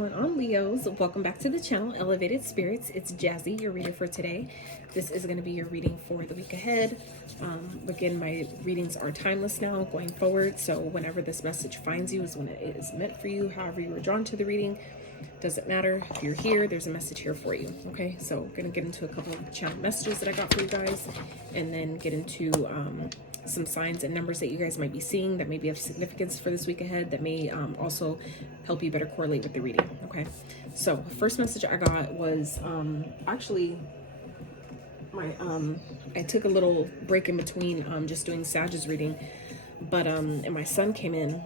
going on, Leos? Welcome back to the channel, Elevated Spirits. It's Jazzy, your reader for today. This is going to be your reading for the week ahead. Again, my readings are timeless now going forward, so whenever this message finds you is when it is meant for you. However you were drawn to the reading, doesn't matter. If you're here, there's a message here for you. Okay, so I'm going to get into a couple of channel messages that I got for you guys, and then get into some signs and numbers that you guys might be seeing that may be of significance for this week ahead, that may also help you better correlate with the reading. Okay, so first message I got was actually my I took a little break in between just doing Sag's reading, but and my son came in,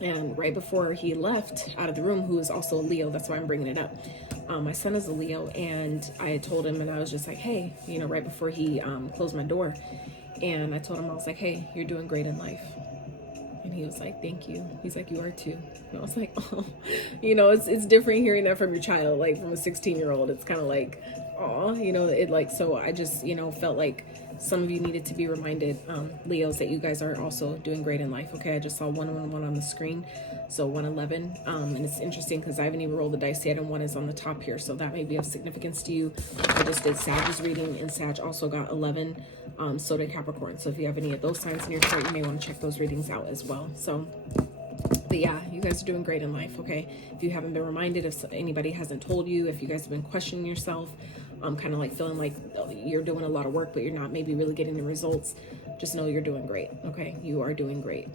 and right before he left out of the room, who is also a Leo, that's why I'm bringing it up. My son is a Leo, and I told him, and I was just like, hey, you know, right before he closed my door, and I told him, I was like, hey, you're doing great in life. And he was like, thank you. He's like, you are too. And I was like, oh, you know, it's different hearing that from your child, like from a 16-year-old. It's kind of like, oh, you know, it like, so I just, you know, felt like some of you needed to be reminded, Leos, that you guys are also doing great in life. Okay, I just saw 111 on the screen, so 111, and it's interesting because I haven't even rolled the dice yet, and 1 is on the top here, so that may be of significance to you. I just did Sag's reading, and Sag also got 11, so did Capricorn. So if you have any of those signs in your chart, you may want to check those readings out as well. So, but yeah, you guys are doing great in life. Okay, if you haven't been reminded, if anybody hasn't told you, if you guys have been questioning yourself, kind of like feeling like you're doing a lot of work but you're not maybe really getting the results, just know you're doing great. Okay, you are doing great.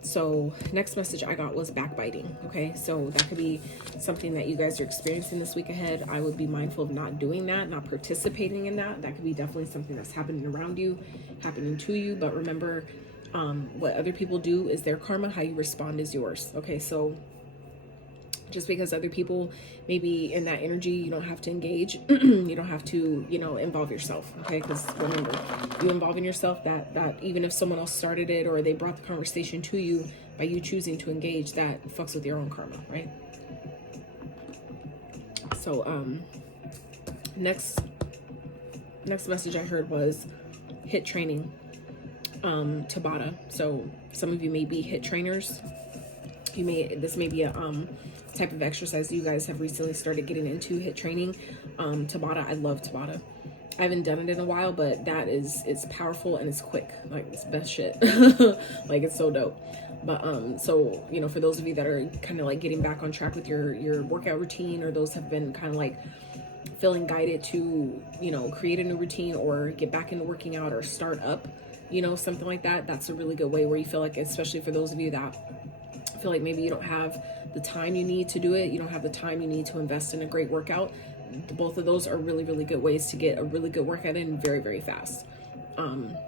So next message I got was backbiting. Okay, so that could be something that you guys are experiencing this week ahead. I would be mindful of not doing that, not participating in that. That could be definitely something that's happening around you, happening to you. But remember, what other people do is their karma, how you respond is yours. Okay, so just because other people may be in that energy, you don't have to engage. You don't have to, you know, involve yourself. Okay, because remember, you involving yourself, that even if someone else started it or they brought the conversation to you, by you choosing to engage, that fucks with your own karma, right? So next message I heard was HIT training, Tabata. So some of you may be HIT trainers. This may be a type of exercise you guys have recently started getting into, HIT training. Tabata, I love Tabata. I haven't done it in a while, but that it's powerful and it's quick. Like, it's best shit. Like, it's so dope. But so, you know, for those of you that are kind of like getting back on track with your workout routine, or those have been kind of like feeling guided to, you know, create a new routine or get back into working out or start up, you know, something like that, that's a really good way where you feel like, especially for those of you that feel like maybe you don't have the time you need to do it, you don't have the time you need to invest in a great workout, both of those are really, really good ways to get a really good workout in very, very fast.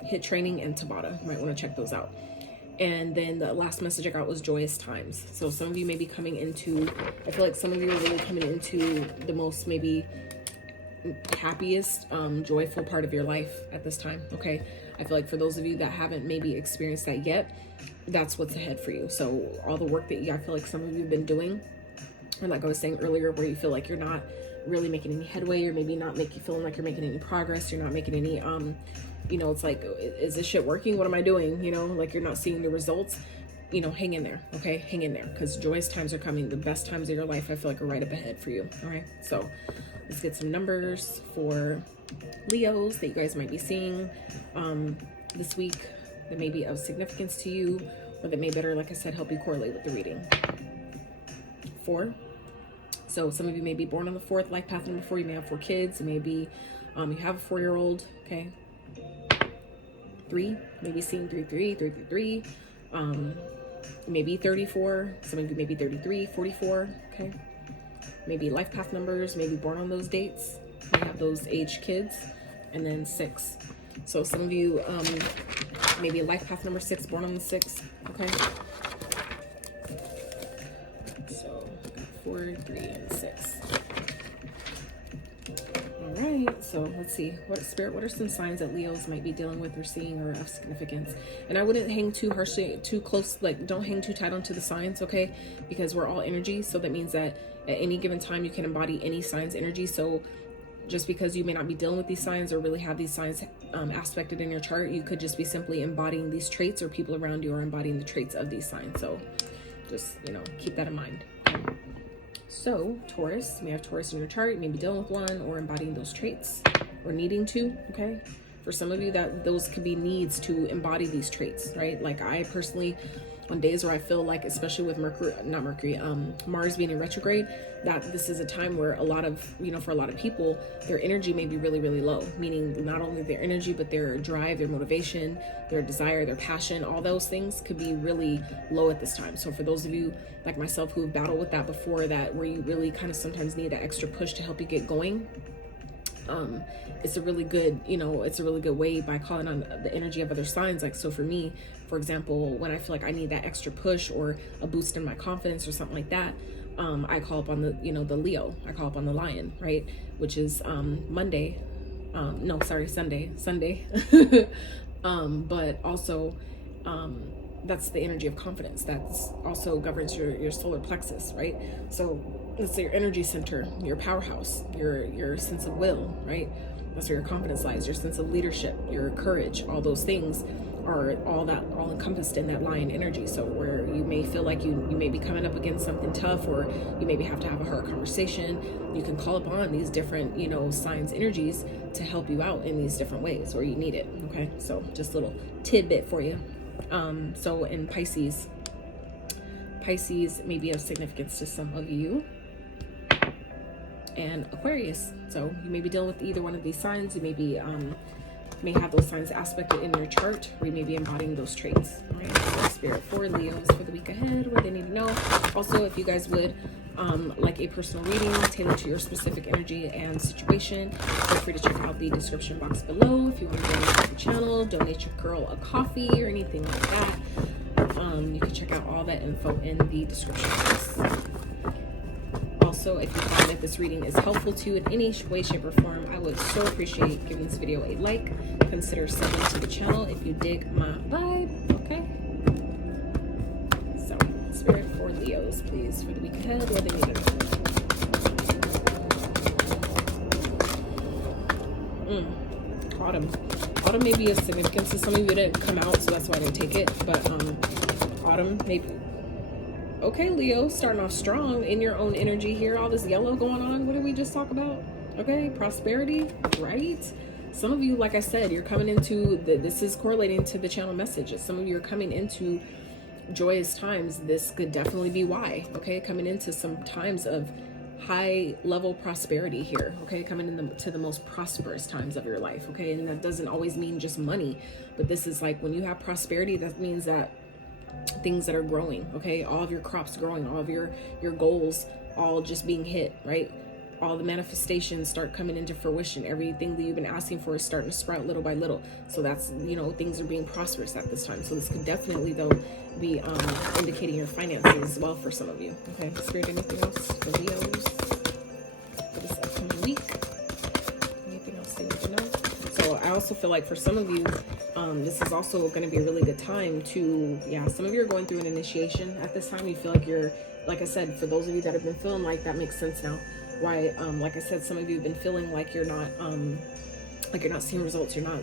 HIT training and Tabata, you might want to check those out. And then the last message I got was joyous times. So some of you may be coming into, I feel like some of you are really coming into the most maybe happiest, joyful part of your life at this time. Okay, I feel like for those of you that haven't maybe experienced that yet, that's what's ahead for you. So all the work that I feel like some of you have been doing, and like I was saying earlier, where you feel like you're not really making any headway, or maybe not feeling like you're making any progress, you're not making any you know, it's like, is this shit working? What am I doing? You know, like you're not seeing the results. You know, hang in there. Okay, hang in there, because joyous times are coming. The best times of your life, I feel like, are right up ahead for you. All right, so let's get some numbers for Leos that you guys might be seeing this week, that may be of significance to you, or that may better, like I said, help you correlate with the reading. 4. So some of you may be born on the 4th, life path number 4. You may have 4 kids. It may be you have a 4-year-old. Okay. 3, maybe seeing 333. Maybe 34. Some of you may be 33, 44. Okay. Maybe life path numbers, maybe born on those dates. You have those age kids. And then 6. So some of you maybe life path number 6, born on the 6th. Okay. So 4, 3, and 6. All right. So let's see. What are some signs that Leos might be dealing with or seeing or of significance? And I wouldn't hang too harshly, too close. Like, don't hang too tight onto the signs, okay? Because we're all energy. So that means that at any given time you can embody any sign's energy. So just because you may not be dealing with these signs or really have these signs aspected in your chart, you could just be simply embodying these traits, or people around you are embodying the traits of these signs. So just, you know, keep that in mind. Okay? So Taurus, you may have Taurus in your chart, you may be dealing with one or embodying those traits or needing to, okay? For some of you, that those could be needs to embody these traits, right? Like I personally, on days where I feel like, especially with Mars being in retrograde, that this is a time where a lot of, for a lot of people, their energy may be really, really low, meaning not only their energy, but their drive, their motivation, their desire, their passion, all those things could be really low at this time. So for those of you like myself who have battled with that before, that where you really kind of sometimes need that extra push to help you get going, it's a really good, it's a really good way by calling on the energy of other signs. Like, so for me, for example, when I feel like I need that extra push or a boost in my confidence or something like that, I call up on the, the Leo, I call up on the Lion, right? Which is, Sunday, but also, that's the energy of confidence. That's also governs your solar plexus, right? So that's your energy center, your powerhouse, your sense of will, right? That's where your confidence lies, your sense of leadership, your courage, all those things are all encompassed in that Lion energy. So where you may feel like you may be coming up against something tough, or you maybe have to have a hard conversation, you can call upon these different, signs, energies to help you out in these different ways where you need it, okay? So just a little tidbit for you. So in Pisces may be of significance to some of you, and Aquarius. So you may be dealing with either one of these signs. You may be, may have those signs aspected in your chart, or you may be embodying those traits. All right, so Spirit for Leos for the week ahead, what they need to know. Also, if you guys would like a personal reading tailored to your specific energy and situation, feel free to check out the description box below. If you want to donate to the channel, donate your girl a coffee or anything like that, you can check out all that info in the description box. Also, if you find that this reading is helpful to you in any way, shape, or form, I would so appreciate giving this video a like. Consider subbing to the channel if you dig my vibe, okay? So, Spirit for Leos, please, for the week ahead, what they need to know. Autumn may be of significance to some of you. It didn't come out, so that's why I didn't take it, but autumn maybe. Okay, Leo, starting off strong in your own energy here. All this yellow going on. What did we just talk about? Okay, prosperity, right? Some of you, like I said, you're coming into this is correlating to the channel message. Some of you are coming into joyous times. This could definitely be why. Okay, coming into some times of high level prosperity here. Okay, coming into the most prosperous times of your life. Okay, and that doesn't always mean just money, but this is like when you have prosperity, that means that things that are growing, okay, all of your crops growing, all of your goals all just being hit, right? All the manifestations start coming into fruition. Everything that you've been asking for is starting to sprout little by little. So that's, things are being prosperous at this time. So this could definitely though be indicating your finances as well for some of you. Okay, Spirit, anything else for Leos for this upcoming week? Anything else they need to know? So I also feel like for some of you, this is also going to be a really good time to, some of you are going through an initiation at this time. You feel like you're, like I said, for those of you that have been feeling like that makes sense now. Why, like I said, some of you have been feeling like you're not seeing results. You're not,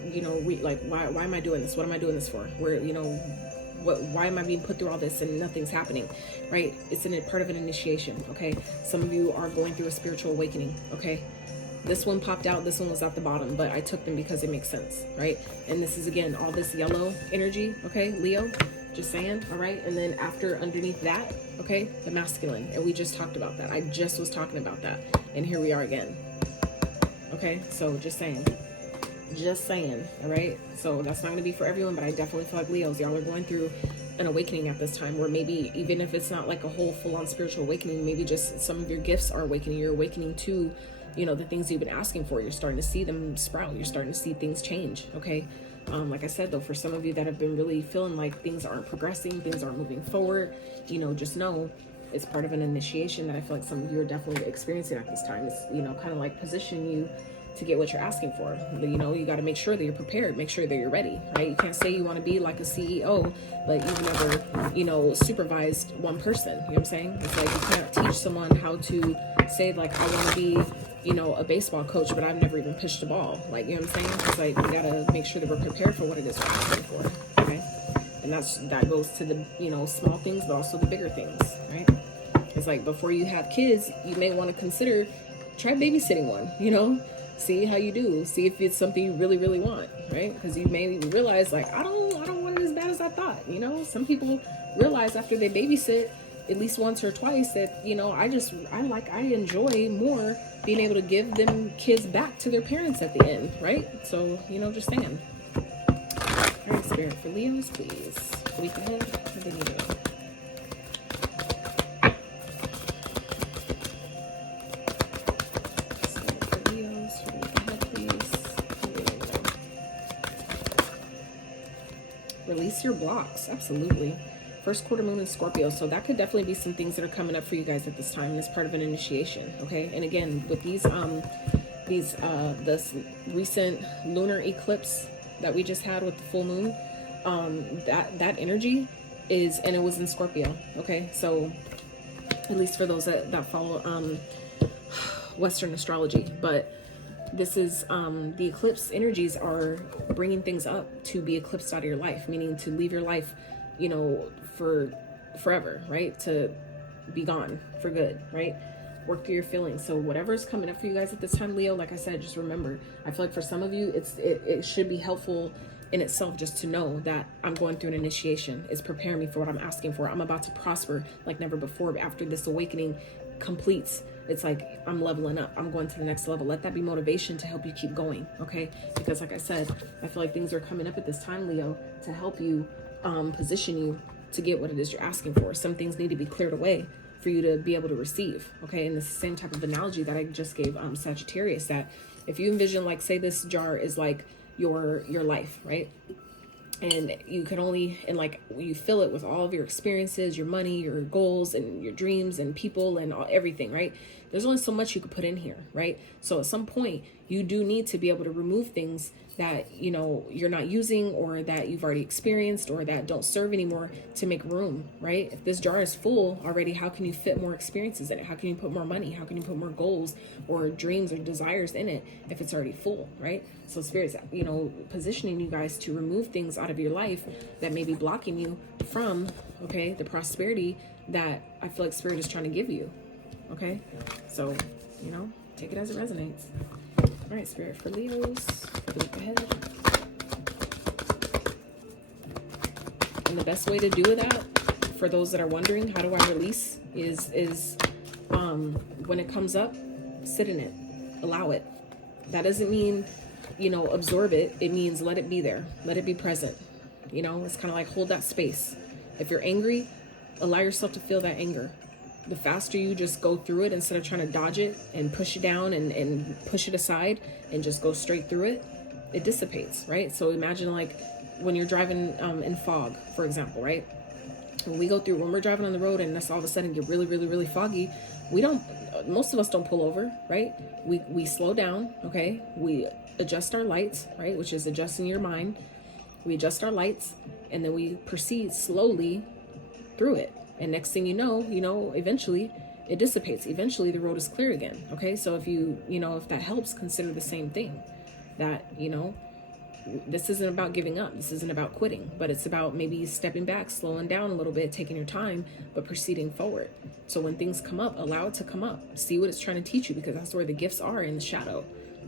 like, why am I doing this? What am I doing this for? Where, why am I being put through all this and nothing's happening, right? It's part of an initiation, okay? Some of you are going through a spiritual awakening, okay? This one popped out, this one was at the bottom, but I took them because it makes sense, right? And this is, again, all this yellow energy, okay, Leo, just saying, all right? And then underneath that, okay, the masculine, and we just talked about that. I just was talking about that, and here we are again, okay? So just saying, all right? So that's not gonna be for everyone, but I definitely feel like Leos, y'all are going through an awakening at this time, where maybe even if it's not like a whole full-on spiritual awakening, maybe just some of your gifts are awakening. You're awakening to the things you've been asking for. You're starting to see them sprout. You're starting to see things change, okay? Like I said, though, for some of you that have been really feeling like things aren't progressing, things aren't moving forward, just know it's part of an initiation that I feel like some of you are definitely experiencing at this time. It's, kind of like position you to get what you're asking for. You got to make sure that you're prepared, make sure that you're ready, right? You can't say you want to be like a CEO, but you've never, supervised one person. You know what I'm saying? It's like you can't teach someone how to say, like, I want to be, a baseball coach, but I've never even pitched a ball. Like, you know what I'm saying? It's like, we got to make sure that we're prepared for what it is we're asking for, okay? And that goes to the, small things, but also the bigger things, right? Because like before you have kids, you may want to consider try babysitting one, you know, see how you do, see if it's something you really, really want, right? Because you may realize like, I don't want it as bad as I thought, you know. Some people realize after they babysit at least once or twice that, you know, I enjoy more being able to give them kids back to their parents at the end, right? So, you know, just saying. All right, Spirit, for Leos, please. Week ahead, what do they need to know? Spirit for Leos, for week ahead, please. What do they need to know? Release your blocks, absolutely. First quarter moon in Scorpio, so that could definitely be some things that are coming up for you guys at this time as part of an initiation, okay? And again, with these this recent lunar eclipse that we just had with the full moon, that energy is, and it was in Scorpio, okay? So at least for those that follow Western astrology, but this is the eclipse energies are bringing things up to be eclipsed out of your life, meaning to leave your life, you know, for forever, right? To be gone for good, right? Work through your feelings. So whatever's coming up for you guys at this time, Leo, like I said, just remember, I feel like for some of you, it should be helpful in itself just to know that I'm going through an initiation. It's preparing me for what I'm asking for. I'm about to prosper like never before. After this awakening completes, it's like I'm leveling up. I'm going to the next level. Let that be motivation to help you keep going, okay? Because like I said, I feel like things are coming up at this time, Leo, to help you position you to get what it is you're asking for. Some things need to be cleared away for you to be able to receive, okay? And the same type of analogy that I just gave Sagittarius, that if you envision, like, say this jar is like your life, right? And you can only, and like you fill it with all of your experiences, your money, your goals, and your dreams, and people, and everything, right? There's only so much you could put in here, right? So at some point, you do need to be able to remove things that, you know, you're not using, or that you've already experienced, or that don't serve anymore, to make room, right? If this jar is full already, how can you fit more experiences in it? How can you put more money? How can you put more goals or dreams or desires in it if it's already full, right? So Spirit's, you know, positioning you guys to remove things out of your life that may be blocking you from, okay, the prosperity that I feel like Spirit is trying to give you, okay? So, you know, take it as it resonates. All right, Spirit, for Leos, look ahead. And the best way to do that, for those that are wondering, how do I release, is when it comes up, sit in it, allow it. That doesn't mean, you know, absorb it. It means let it be there, let it be present. You know, it's kind of like hold that space. If you're angry, allow yourself to feel that anger. The faster you just go through it, instead of trying to dodge it and push it down and push it aside and just go straight through it, it dissipates, right? So imagine like when you're driving in fog, for example, right? When we're driving on the road and that's all of a sudden get really, really, really foggy, most of us don't pull over, right? We slow down, okay? We adjust our lights, right? Which is adjusting your mind. We adjust our lights, and then we proceed slowly through it. And next thing you know, eventually it dissipates. Eventually the road is clear again. Okay. So if that helps, consider the same thing, that, you know, this isn't about giving up. This isn't about quitting, but it's about maybe stepping back, slowing down a little bit, taking your time, but proceeding forward. So when things come up, allow it to come up. See what it's trying to teach you, because that's where the gifts are, in the shadow.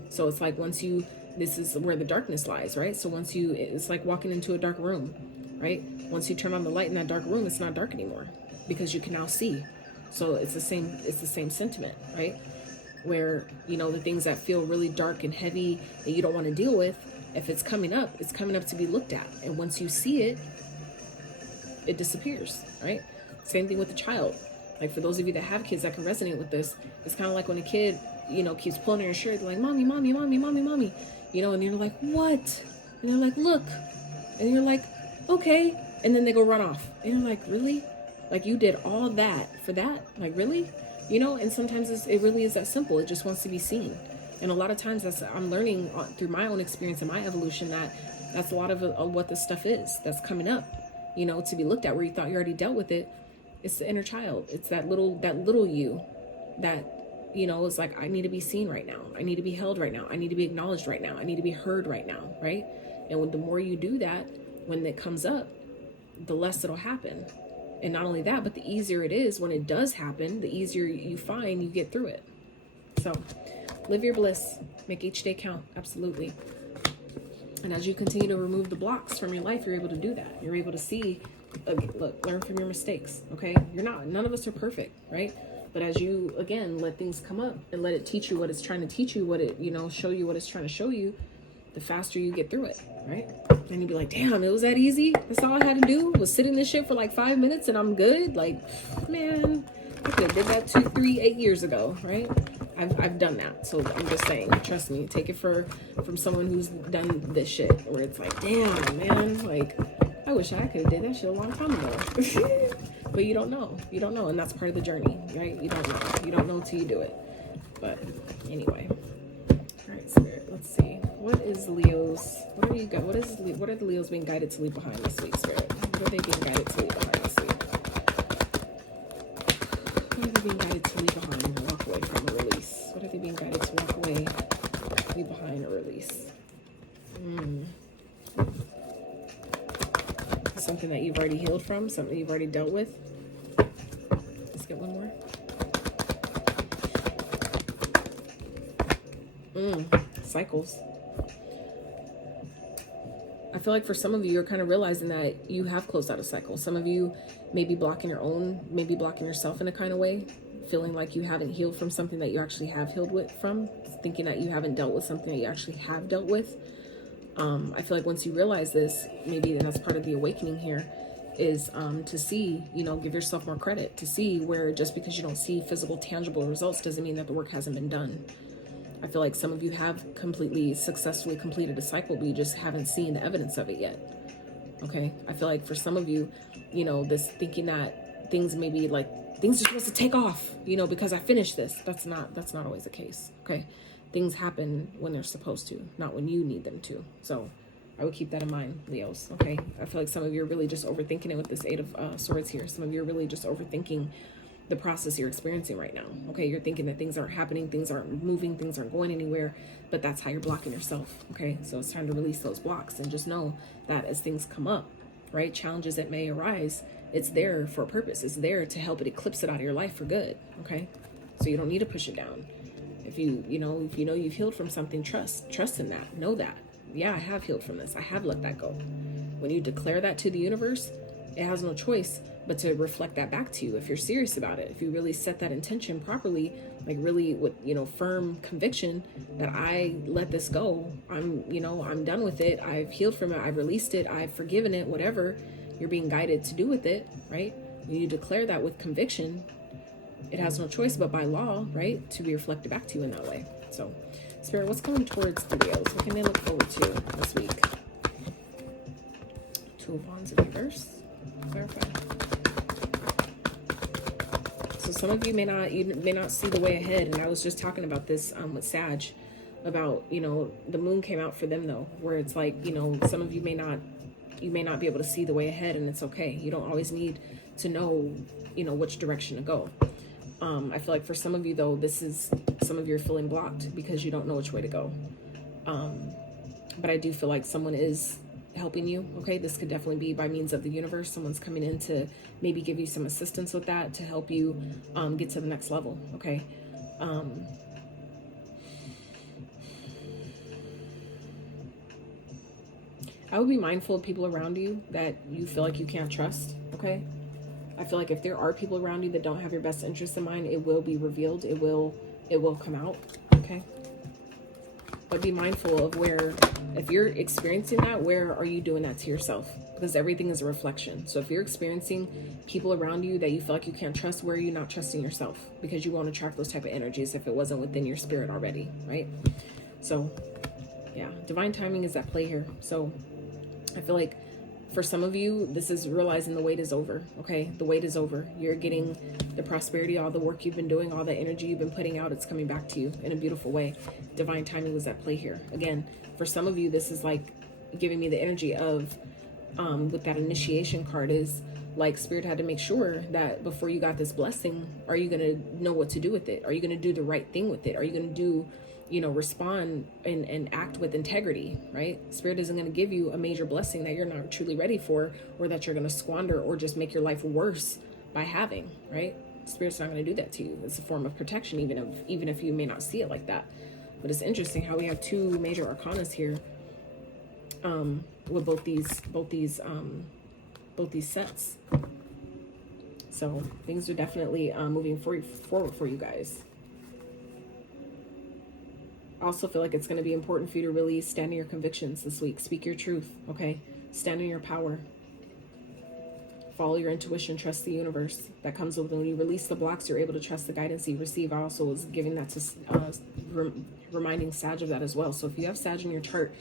So it's like this is where the darkness lies, right? So it's like walking into a dark room, right? Once you turn on the light in that dark room, it's not dark anymore, because you can now see. So it's the same sentiment, right? Where, you know, the things that feel really dark and heavy that you don't want to deal with, if it's coming up to be looked at. And once you see it, it disappears, right? Same thing with the child. Like, for those of you that have kids that can resonate with this, it's kind of like when a kid, you know, keeps pulling on your shirt, like, mommy, mommy, mommy, mommy, mommy, you know, and you're like, what? And they're like, look. And you're like, okay. And then they go run off. And you're like, really? Like, you did all that for that? Like, really? You know, and sometimes it really is that simple. It just wants to be seen. And a lot of times I'm learning through my own experience and my evolution that's a lot of what this stuff is that's coming up, you know, to be looked at, where you thought you already dealt with it. It's the inner child. It's that little you that, you know, is like, I need to be seen right now. I need to be held right now. I need to be acknowledged right now. I need to be heard right now, right? And the more you do that, when it comes up, the less it'll happen. And not only that, but the easier it is when it does happen, the easier you find you get through it. So live your bliss, make each day count. Absolutely. And as you continue to remove the blocks from your life, you're able to do that. You're able to see, look, learn from your mistakes. Okay. None of us are perfect, right? But as you, again, let things come up and let it teach you what it's trying to teach you, what it, show you what it's trying to show you, the faster you get through it, right? And you'd be like, damn, it was that easy? That's all I had to do was sit in this shit for like 5 minutes and I'm good? Like, man, I could have did that 2, 3, 8 years ago, right? I've done that. So I'm just saying, trust me, take it from someone who's done this shit where it's like, damn, man, like, I wish I could have did that shit a long time ago. But you don't know. You don't know. And that's part of the journey, right? You don't know. You don't know till you do it. But anyway. All right, Spirit. Let's see. What is Leo's? What are you got? What are the Leos being guided to leave behind this week, Spirit? What are they being guided to leave behind this week? What are they being guided to leave behind and walk away from a release? What are they being guided to walk away, leave behind, or release? Something that you've already healed from, something you've already dealt with. Let's get one more. Cycles. I feel like for some of you, you're kind of realizing that you have closed out a cycle. Some of you may be blocking maybe blocking yourself in a kind of way, feeling like you haven't healed from something that you actually have healed from, thinking that you haven't dealt with something that you actually have dealt with. I feel like once you realize this, maybe that's part of the awakening here, is to see, give yourself more credit, to see where just because you don't see physical, tangible results doesn't mean that the work hasn't been done. I feel like some of you have successfully completed a cycle, but you just haven't seen the evidence of it yet. Okay. I feel like for some of you, this thinking that things are supposed to take off, because I finished this. That's not always the case. Okay. Things happen when they're supposed to, not when you need them to. So I would keep that in mind, Leos. Okay. I feel like some of you are really just overthinking it with this 8 of Swords here. Some of you are really just overthinking the process you're experiencing right now. Okay. You're thinking that things aren't happening, things aren't moving, things aren't going anywhere, but that's how you're blocking yourself. Okay. So it's time to release those blocks and just know that as things come up, right? Challenges that may arise, it's there for a purpose. It's there to help it eclipse it out of your life for good. Okay. So you don't need to push it down. If you know you've healed from something, trust in that. Know that. Yeah, I have healed from this. I have let that go. When you declare that to the universe, it has no choice but to reflect that back to you. If you're serious about it, if you really set that intention properly, like really with, firm conviction that I let this go, I'm done with it. I've healed from it. I've released it. I've forgiven it, whatever you're being guided to do with it, right? When you declare that with conviction, it has no choice but by law, right, to be reflected back to you in that way. So, Spirit, what's coming towards the Leos? What can they look forward to this week? 2 of Wands in reverse. Clarify. So some of you may not see the way ahead, and I was just talking about this with Sag, about the moon came out for them though, where it's like some of you may not be able to see the way ahead, and it's okay. You don't always need to know which direction to go. I feel like for some of you though, some of you are feeling blocked because you don't know which way to go. But I do feel like someone is helping you. Okay. This could definitely be by means of the universe. Someone's coming in to maybe give you some assistance with that, to help you, get to the next level. Okay. I would be mindful of people around you that you feel like you can't trust. Okay. I feel like if there are people around you that don't have your best interests in mind, it will be revealed. It will come out. Okay. But be mindful of where, if you're experiencing that, where are you doing that to yourself? Because everything is a reflection. So if you're experiencing people around you that you feel like you can't trust, where are you not trusting yourself? Because you won't attract those type of energies if it wasn't within your spirit already, right? So yeah, divine timing is at play here. So I feel like for some of you, this is realizing the wait is over. Okay. The wait is over. You're getting the prosperity, all the work you've been doing, all the energy you've been putting out. It's coming back to you in a beautiful way. Divine timing was at play here. Again, for some of you, this is like giving me the energy of, with that initiation card is, Like Spirit had to make sure that before you got this blessing, are you going to know what to do with it? Are you going to do the right thing with it? Are you going to do, you know, respond and act with integrity, right? Spirit isn't going to give you a major blessing that you're not truly ready for, or that you're going to squander or just make your life worse by having, right? Spirit's not going to do that to you. It's a form of protection, even if you may not see it like that. But it's interesting how we have two major arcanas here, with both these sets. So things are definitely moving forward for you guys. I also feel like it's going to be important for you to really stand in your convictions this week. Speak your truth, okay? Stand in your power. Follow your intuition. Trust the universe. That comes with when you release the blocks, you're able to trust the guidance you receive. I also was giving that to reminding Sag of that as well. So if you have Sag in your chart,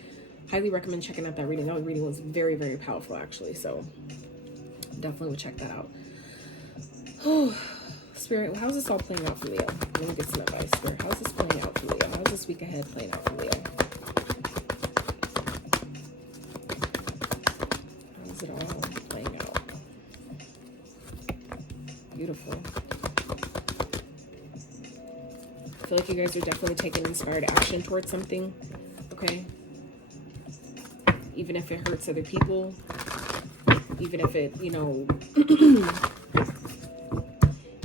highly recommend checking out that reading. That reading was very, very powerful, actually. So definitely would check that out. Oh, Spirit, how's this all playing out for Leo? Let me get some advice, Spirit. How's this playing out for Leo? How's this week ahead playing out for Leo? How's it all playing out? Beautiful. I feel like you guys are definitely taking inspired action towards something, okay? Even if it hurts other people, even if it, you know,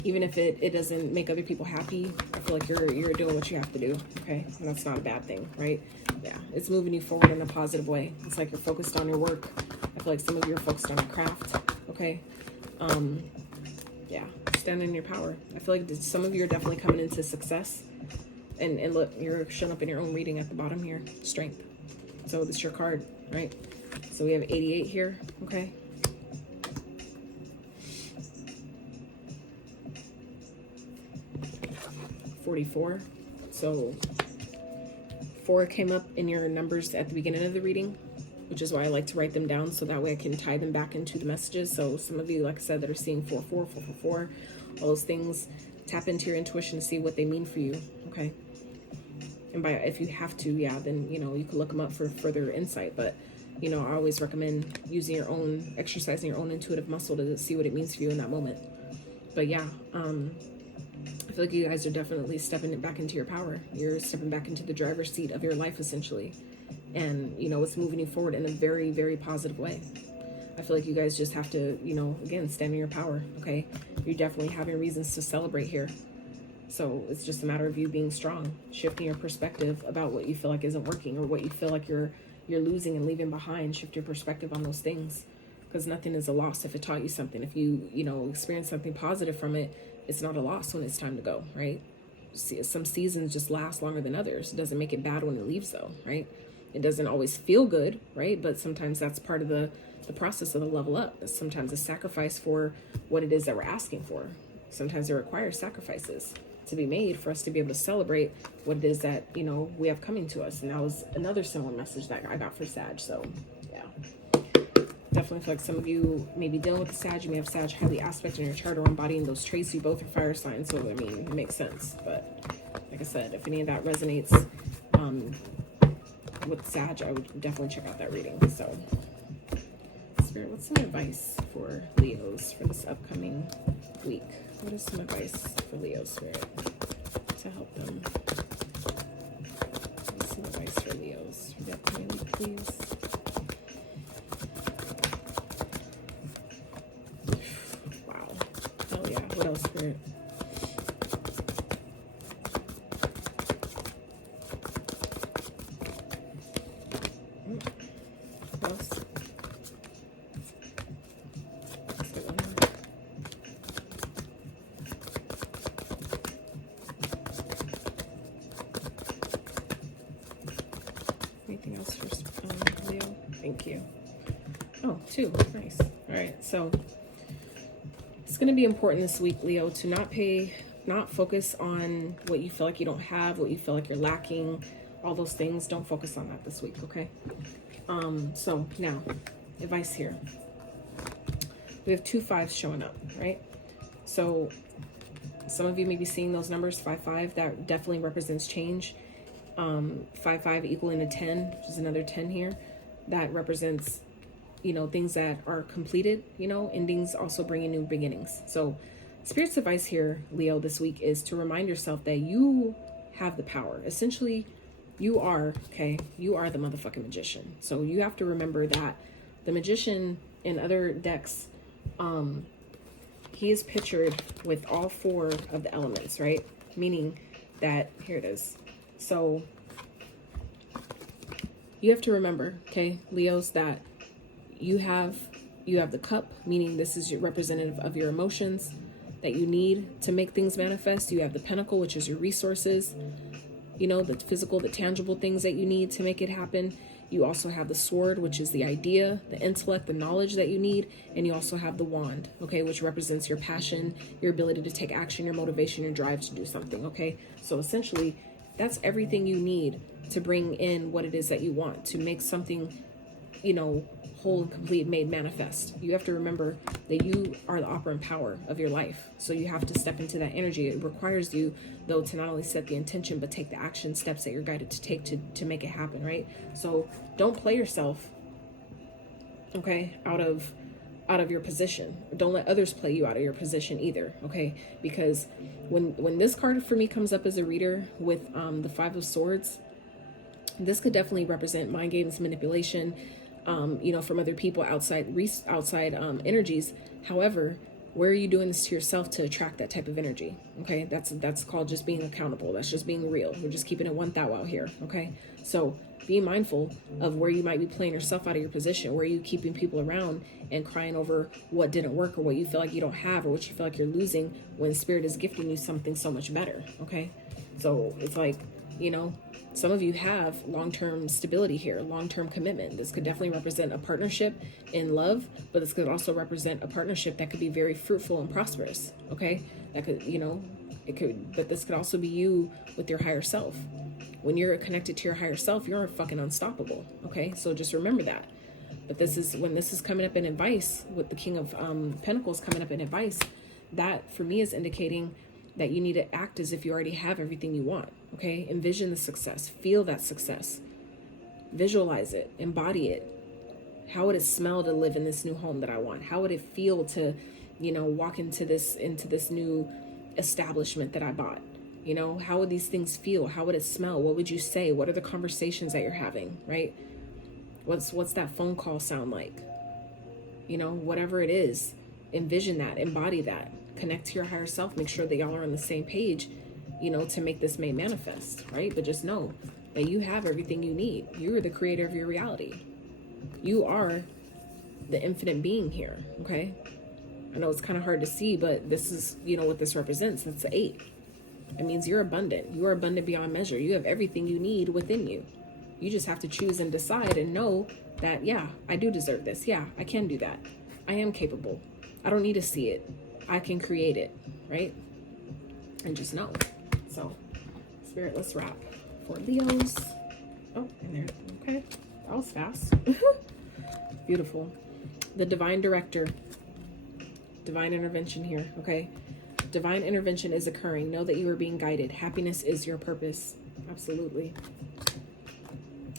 even if it doesn't make other people happy, I feel like you're doing what you have to do, okay? And that's not a bad thing, right? Yeah, it's moving you forward in a positive way. It's like you're focused on your work. I feel like some of you are focused on your craft, okay? Yeah, stand in your power. I feel like some of you are definitely coming into success. And look, you're showing up in your own reading at the bottom here, strength. So this is your card, right? So we have 88 here, okay? $44. So 4 came up in your numbers at the beginning of the reading, which is why I like to write them down so that way I can tie them back into the messages. So some of you, like I said, that are seeing 444, 444, all those things, tap into your intuition to see what they mean for you, okay? And by, if you have to, yeah, then, you know, you can look them up for further insight. But, you know, I always recommend using your own, exercising your own intuitive muscle to see what it means for you in that moment. But yeah, I feel like you guys are definitely stepping back into your power. You're stepping back into the driver's seat of your life, essentially. And, you know, it's moving you forward in a very, very positive way. I feel like you guys just have to, you know, again, stand in your power, okay? You're definitely having reasons to celebrate here. So it's just a matter of you being strong, shifting your perspective about what you feel like isn't working or what you feel like you're losing and leaving behind. Shift your perspective on those things, because nothing is a loss if it taught you something. If you know, experience something positive from it, it's not a loss when it's time to go, right? See, some seasons just last longer than others. It doesn't make it bad when it leaves, though, right? It doesn't always feel good, right? But sometimes that's part of the process of the level up. Sometimes a sacrifice for what it is that we're asking for. Sometimes it requires sacrifices to be made for us to be able to celebrate what it is that, you know, we have coming to us. And that was another similar message that I got for Sag. So yeah, definitely feel like some of you may be dealing with the Sag. You may have Sag highly aspect in your chart or embodying those traits. You both are fire signs, so I mean, it makes sense. But like I said, if any of that resonates with Sag, I would definitely check out that reading. So Spirit, what's some advice for Leos for this upcoming week? What is some advice for Leo, Spirit, to help them? What's some advice for Leos for the upcoming week, please? Wow. Oh yeah. What else, Spirit? What else? Anything else for Leo? Thank you. Oh, 2. Nice. All right. So it's going to be important this week, Leo, to not focus on what you feel like you don't have, what you feel like you're lacking, all those things. Don't focus on that this week, okay? So now, advice here. We have 2 5s showing up, right? So some of you may be seeing those numbers, 5-5. That definitely represents change. 5-5 equaling a 10, which is another 10 here. That represents things that are completed, endings also bring in new beginnings. So Spirit's advice here, Leo, this week is to remind yourself that you have the power. Essentially, you are the motherfucking magician. So you have to remember that the magician in other decks, he is pictured with all 4 of the elements, right? Meaning that, here it is. So you have to remember, okay, Leos, that you have the cup, meaning this is your representative of your emotions that you need to make things manifest. You have the pentacle, which is your resources, the physical, the tangible things that you need to make it happen. You also have the sword, which is the idea, the intellect, the knowledge that you need. And you also have the wand, okay, which represents your passion, your ability to take action, your motivation, your drive to do something, okay? So essentially, that's everything you need to bring in what it is that you want, to make something, whole and complete, made manifest. You have to remember that you are the operant power of your life. So you have to step into that energy. It requires you, though, to not only set the intention, but take the action steps that you're guided to take to make it happen, right? So don't play yourself, okay, out of your position. Don't let others play you out of your position either, okay? Because when this card for me comes up as a reader with the 5 of Swords, this could definitely represent mind games, manipulation, from other people, outside energies. However, where are you doing this to yourself to attract that type of energy? Okay, that's called just being accountable. That's just being real. We're just keeping it 1,000 out here. Okay, so be mindful of where you might be playing yourself out of your position. Where are you keeping people around and crying over what didn't work, or what you feel like you don't have, or what you feel like you're losing, when Spirit is gifting you something so much better? Okay, so it's like, some of you have long-term stability here, long-term commitment. This could definitely represent a partnership in love, but this could also represent a partnership that could be very fruitful and prosperous, okay? That could, but this could also be you with your higher self. When you're connected to your higher self, you're fucking unstoppable, okay? So just remember that. But when this is coming up in advice, with the King of Pentacles coming up in advice, that for me is indicating that you need to act as if you already have everything you want, okay? Envision the success, feel that success, visualize it, embody it. How would it smell to live in this new home that I want? How would it feel to, walk into this new establishment that I bought? How would these things feel? How would it smell? What would you say? What are the conversations that you're having, right? What's that phone call sound like? Whatever it is, envision that, embody that. Connect to your higher self. Make sure that y'all are on the same page, to make this may manifest, right? But just know that you have everything you need. You are the creator of your reality. You are the infinite being here, okay? I know it's kind of hard to see, but this is, what this represents. It's the 8. It means you're abundant. You are abundant beyond measure. You have everything you need within you. You just have to choose and decide and know that, yeah, I do deserve this. Yeah, I can do that. I am capable. I don't need to see it. I can create it, right? And just know. So, Spirit, let's wrap for Leos. Oh, in there. Okay. That was fast. Beautiful. The Divine Director. Divine intervention here, okay? Divine intervention is occurring. Know that you are being guided. Happiness is your purpose. Absolutely.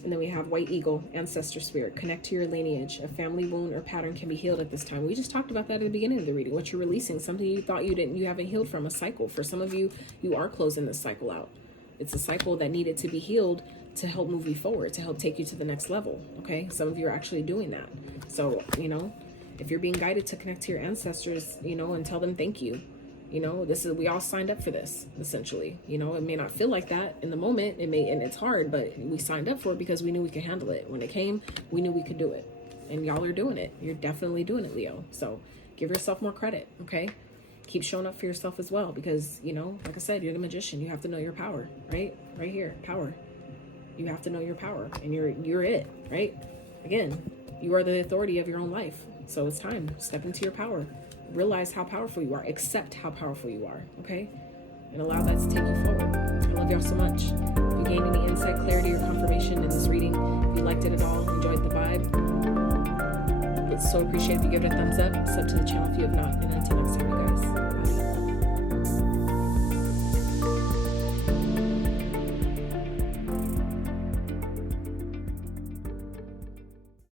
And then we have White Eagle, Ancestor Spirit. Connect to your lineage. A family wound or pattern can be healed at this time. We just talked about that at the beginning of the reading. What you're releasing, something you thought you haven't healed from, a cycle. For some of you, you are closing this cycle out. It's a cycle that needed to be healed to help move you forward, to help take you to the next level, okay? Some of you are actually doing that. So, if you're being guided to connect to your ancestors, and tell them thank you. We all signed up for this, essentially. It may not feel like that in the moment, and it's hard, but we signed up for it because we knew we could handle it. When it came, we knew we could do it. And y'all are doing it. You're definitely doing it, Leo. So give yourself more credit, okay? Keep showing up for yourself as well, because, like I said, you're the magician. You have to know your power, right? Right here, power. You have to know your power, and you're it, right? Again, you are the authority of your own life. So it's time. Step into your power. Realize how powerful you are. Accept how powerful you are, okay? And allow that to take you forward. I love y'all so much. If you gained any insight, clarity, or confirmation in this reading, if you liked it at all, enjoyed the vibe, would so appreciate if you give it a thumbs up. Sub to the channel if you have not. And until next time.